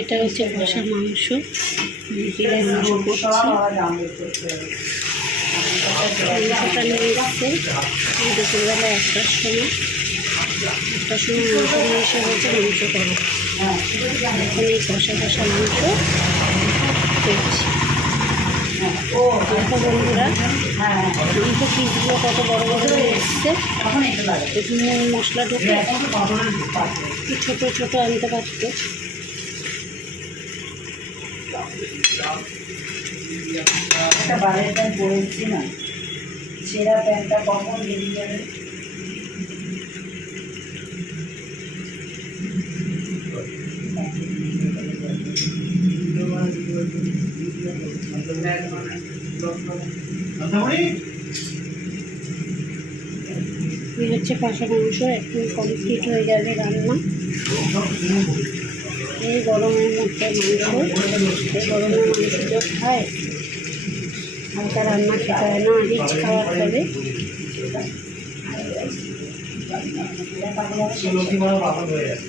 এটা হচ্ছে কষা মাংস, বিরিয়ানি মাংস করছি। মাংসটা নিয়ে এসছে দুপুরবেলা 1টার সময়। 1টার সময় মাংস নিয়ে এসে বলছে মাংস করো। এখন এই কষা কষা মাংস করছি। দেখো বন্ধুরা, মাংস পিসগুলো কত বড় বড় হয়ে এসছে। একটু মশলা ঢুকে ছোটো ছোটো আনতে পারতো। একটা বারের প্যান্ট পরেছি না, ছেঁড়া প্যান্টটা কখন বেরিয়ে যাবে। এই হচ্ছে কষা মাংস, একদম কমপ্লিট হয়ে যাবে রান্না। এই গরমের মধ্যে মাংস, এই গরমে মাংস তো খায়, হালকা রান্না খেতে হয় না, রিচ খাওয়ার হবে। পাগল হয়ে গেছে।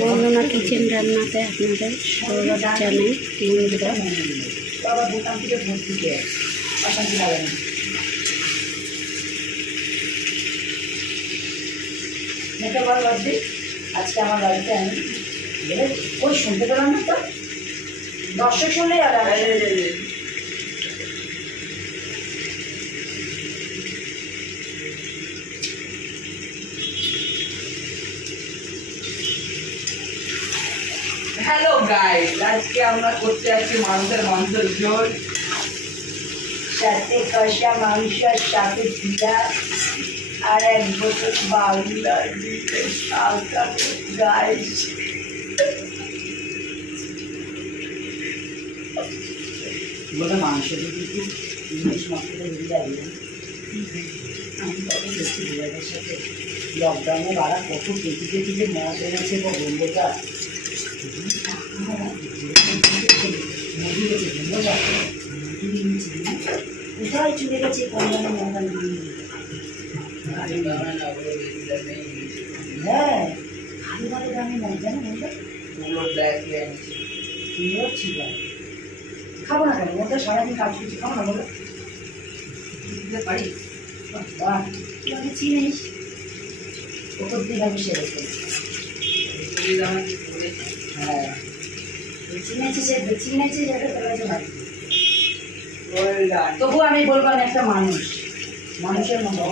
বর্ণনা কিচেন রান্নাতে আপনাদের স্বাগত জানাই বন্ধুরা। বাবা দোকান থেকে ভর্তি দেয়, অশান্তি লাগে না। মেয়েটা বড় বাড়ি, আজকে আমার বাড়িতে আমি গেলে ওই শুনতে পেলাম না তো, দর্শক শুনলেই আর হ্যালো গাইস, আজকে আমরা করতে যাচ্ছি মানুষের মাংসের ঝোল, সাথে কষা মাংস, সাথে জিরা আর 1 বোতল বাউলা দিতে হালকা গাইস। মাংস যদি ইংলিশ মশলা দিয়ে যাই, আমি কত দেখছি বিড়ালের সাথে লকডাউনে বাড়া কত কেটে কেটে যে মজ এনেছে বন্ধুটা। কোথায় চলে গেছে কল্যাণে মহল? হ্যাঁ, ভালো ভালো দামে নয় জানো বন্ধু, ছিল। খাবো না কেন বলতে, সারাদিন কাজ করছি, খাবো না বলো পারি। বাহ, তুই চিনিস ওপর দিয়ে যাবো সেরকম। হ্যাঁ, চিনেছি, সে চিনেছি, তবু আমি বলবো আমি একটা মানুষ, মানুষের মতো।